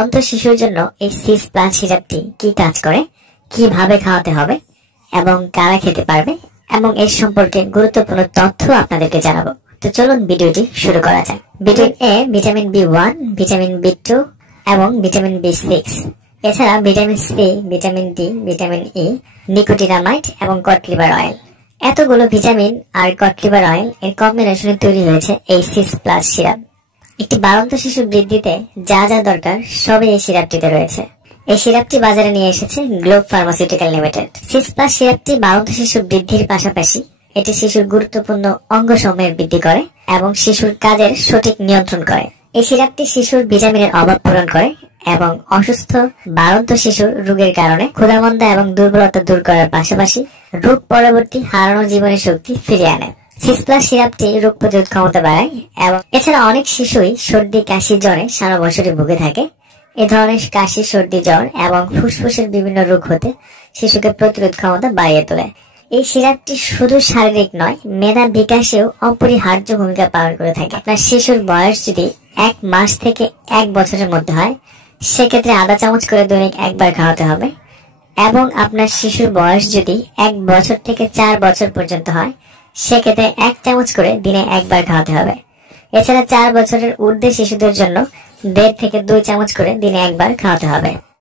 বাড়ন্ত শিশুর জন্য এই সিস প্লাস সিরাপটি কি কাজ করে, কিভাবে খাওয়াতে হবে এবং কারা খেতে পারবে এবং এর সম্পর্কে গুরুত্বপূর্ণ তথ্য আপনাদেরকে জানাবো। তো চলুন ভিডিওটি শুরু করা যাক। Vitamin A, vitamin B, one বি2 এবং ভিটামিন বি6, এছাড়া vitamin C, vitamin D, vitamin E, nicotinamide এবং কড লিভার অয়েল, এতগুলো ভিটামিন আর কড লিভার অয়েল এর কম্বিনেশনে তৈরি হয়েছে এই সিস প্লাস সিরাপ। একটি বাড়ন্ত শিশুর বৃদ্ধিতে যা যা দরকার সবই এই সিরাপটিতে রয়েছে। এই সিরাপটি বাজারে নিয়ে এসেছে গ্লোব ফার্মাসিউটিক্যাল লিমিটেড। সিস প্লাস সিরাপটি বাড়ন্ত শিশুর বৃদ্ধির পাশাপাশি এটি শিশুর গুরুত্বপূর্ণ অঙ্গসমূহের বৃদ্ধি করে এবং শিশুর কাজের সঠিক নিয়ন্ত্রণ করে। এই সিরাপটি শিশুর ভিটামিনের অভাব পূরণ করে এবং অসুস্থ বাড়ন্ত শিশুর রোগের কারণে ক্ষুধামন্দা এবং দুর্বলতা দূর করার পাশাপাশি রোগ পরবর্তী হারানো জীবনের শক্তি ফিরিয়ে আনে। সিস প্লাস সিরাপটি রোগ প্রতিরোধ ক্ষমতা বাড়ায় এবং এছাড়া অনেক শিশুই সর্দি, কাশি, জ্বরে সারা বছরই ভুগে থাকে। এ ধরনের কাশি, সর্দি, জ্বর এবং ফুসফুসের বিভিন্ন রোগ হতে শিশুকে প্রতিরোধ ক্ষমতা বাড়িয়ে তোলে। এই সিরাপটি শুধু শারীরিক নয়, মেধা বিকাশেও অপরিহার্য ভূমিকা পালন করে থাকে। আপনার শিশুর বয়স যদি 1 মাস থেকে 1 বছরের মধ্যে হয়, সেক্ষেত্রে আধা চামচ করে দৈনিক একবার খাওয়াতে হবে এবং আপনার শিশুর বয়স যদি 1 বছর থেকে 4 বছর পর্যন্ত হয়, সেক্ষেত্রে 1 চামচ করে দিনে একবার খাওয়াতে হবে। এছাড়া 4 বছরের ঊর্ধ্বে শিশুদের জন্য 1.5 থেকে 2 চামচ করে দিনে একবার খাওয়াতে হবে।